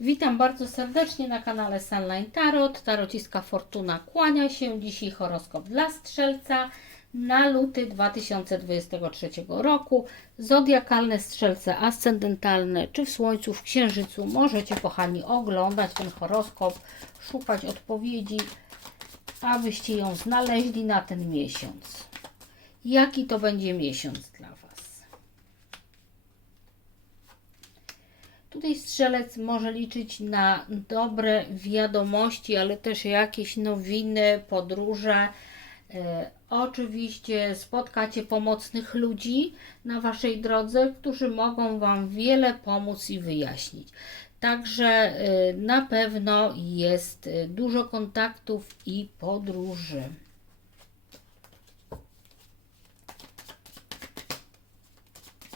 Witam bardzo serdecznie na kanale Sunline Tarot. Tarociska Fortuna kłania się. Dzisiaj horoskop dla Strzelca na luty 2023 roku. Zodiakalne strzelce ascendentalne, czy w Słońcu, w Księżycu. Możecie, kochani, oglądać ten horoskop, szukać odpowiedzi, abyście ją znaleźli na ten miesiąc. Jaki to będzie miesiąc dla Was? Tutaj strzelec może liczyć na dobre wiadomości, ale też jakieś nowiny, podróże. E, oczywiście spotkacie pomocnych ludzi na Waszej drodze, którzy mogą Wam wiele pomóc i wyjaśnić. Także e, na pewno jest e, dużo kontaktów i podróży.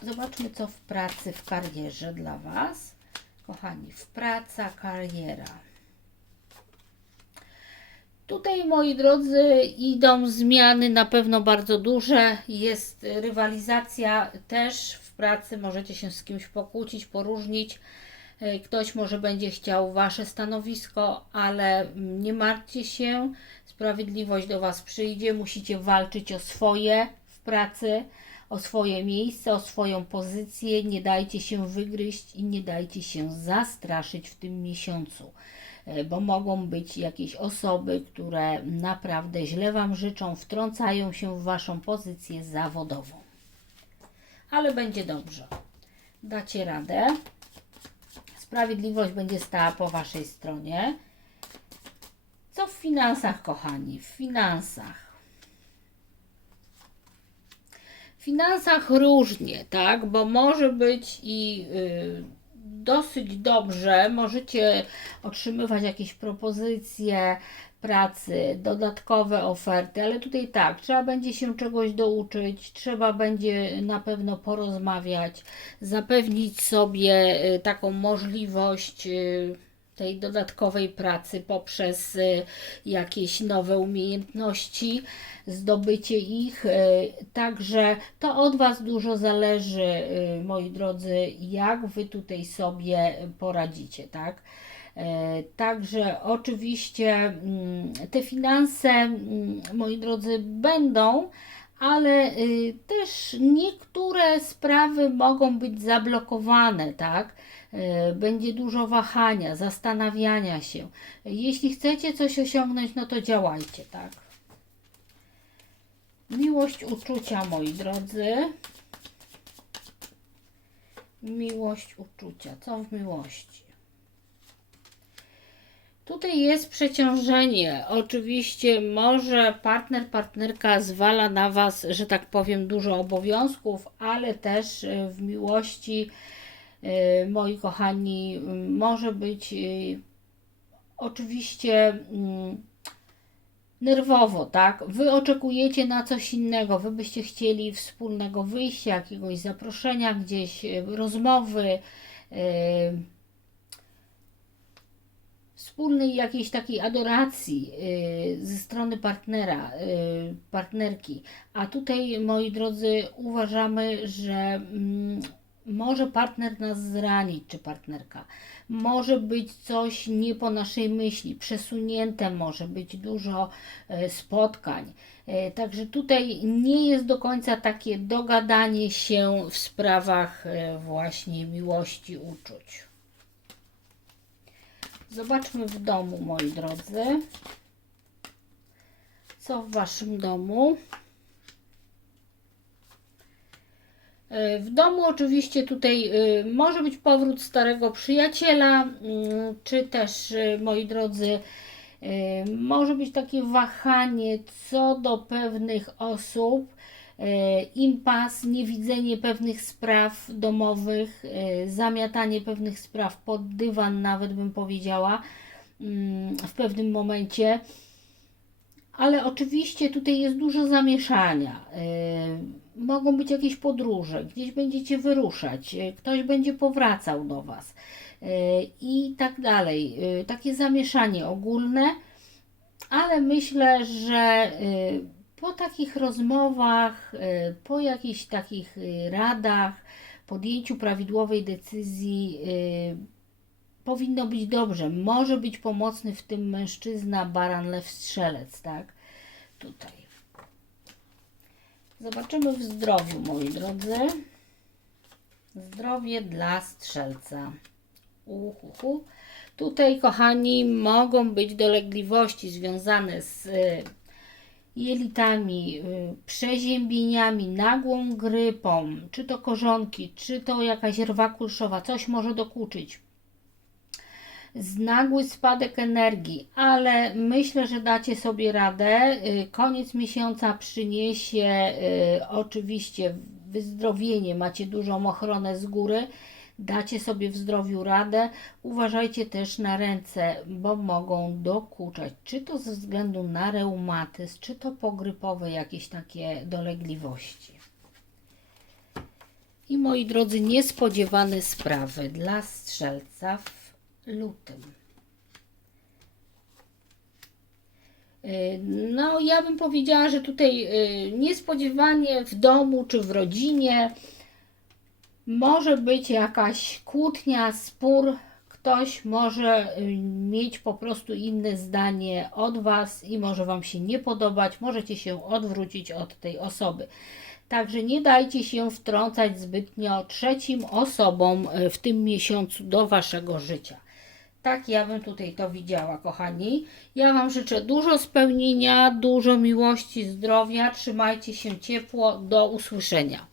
Zobaczmy, co w pracy, w karierze dla Was. Kochani, w praca, kariera. Tutaj, moi drodzy, idą zmiany na pewno bardzo duże. Jest rywalizacja też w pracy. Możecie się z kimś pokłócić, poróżnić. E, Ktoś może będzie chciał Wasze stanowisko, ale nie martwcie się. Sprawiedliwość do Was przyjdzie. Musicie walczyć o swoje w pracy o swoje miejsce, o swoją pozycję. Nie dajcie się wygryźć i nie dajcie się zastraszyć w tym miesiącu, e, bo mogą być jakieś osoby, które naprawdę źle Wam życzą, wtrącają się w Waszą pozycję zawodową. Ale będzie dobrze. Dacie radę. Sprawiedliwość będzie stała po Waszej stronie. Co w finansach, kochani? W finansach. W finansach różnie, tak? Bo może być i y, dosyć dobrze, możecie otrzymywać jakieś propozycje pracy, dodatkowe oferty, ale tutaj tak, trzeba będzie się czegoś douczyć, trzeba będzie na pewno porozmawiać, zapewnić sobie y, taką możliwość. Y, tej dodatkowej pracy poprzez y, jakieś nowe umiejętności, zdobycie ich. y, Także to od Was dużo zależy, y, moi drodzy, jak Wy tutaj sobie poradzicie, tak? Także oczywiście mm, te finanse, mm, moi drodzy, będą, ale y, też niektóre sprawy mogą być zablokowane, tak? E, Będzie dużo wahania, zastanawiania się. Jeśli chcecie coś osiągnąć, no to działajcie, tak? Miłość uczucia, moi drodzy. Miłość uczucia. Co w miłości? Tutaj jest przeciążenie. Oczywiście może partner, partnerka zwala na Was, że tak powiem, dużo obowiązków, ale też y, w miłości, y, moi kochani, y, może być oczywiście mm, nerwowo, tak? Wy oczekujecie na coś innego, wy byście chcieli wspólnego wyjścia, jakiegoś zaproszenia gdzieś, rozmowy. Y, wspólnej jakiejś takiej adoracji y, ze strony partnera, y, partnerki. A tutaj, moi drodzy, uważamy, że mm, może partner nas zranić, czy partnerka. Może być coś nie po naszej myśli, przesunięte, może być dużo e, spotkań. Także tutaj nie jest do końca takie dogadanie się w sprawach właśnie miłości, uczuć. Zobaczmy w domu, moi drodzy. Co w waszym domu? W domu oczywiście tutaj y, może być powrót starego przyjaciela, mm, czy też, y, moi drodzy, y, może być takie wahanie co do pewnych osób, impas, niewidzenie pewnych spraw domowych, e, zamiatanie pewnych spraw pod dywan, nawet bym powiedziała, mm, w pewnym momencie. Ale oczywiście tutaj jest dużo zamieszania. Yy, Mogą być jakieś podróże, gdzieś będziecie wyruszać, ktoś będzie powracał do Was i tak dalej. Takie zamieszanie ogólne, ale myślę, że po takich rozmowach, yy, po jakichś takich yy, radach, podjęciu prawidłowej decyzji, yy, powinno być dobrze. Może być pomocny w tym mężczyzna, baran, lew, strzelec, tak? Tutaj. Zobaczymy w zdrowiu, moi drodzy. Zdrowie dla strzelca. Uhuhu. Tutaj, kochani, mogą być dolegliwości związane z y, jelitami, y, przeziębieniami, nagłą grypą, czy to korzonki, czy to jakaś rwa kulszowa, coś może dokuczyć. Z nagły spadek energii, ale myślę, że dacie sobie radę. Y, Koniec miesiąca przyniesie y, oczywiście wyzdrowienie, macie dużą ochronę z góry, dacie sobie w zdrowiu radę. Uważajcie też na ręce, bo mogą dokuczać, czy to ze względu na reumatyzm, czy to pogrypowe jakieś takie dolegliwości. I moi drodzy, niespodziewane sprawy dla strzelca w lutym. Y, No, ja bym powiedziała, że tutaj y, niespodziewanie w domu czy w rodzinie może być jakaś kłótnia, spór. Ktoś może y, mieć po prostu inne zdanie od Was i może Wam się nie podobać. Możecie się odwrócić od tej osoby. Także nie dajcie się wtrącać zbytnio trzecim osobom y, w tym miesiącu do Waszego życia. Tak ja bym tutaj to widziała, kochani. Ja Wam życzę dużo spełnienia, dużo miłości, zdrowia. Trzymajcie się ciepło. Do usłyszenia.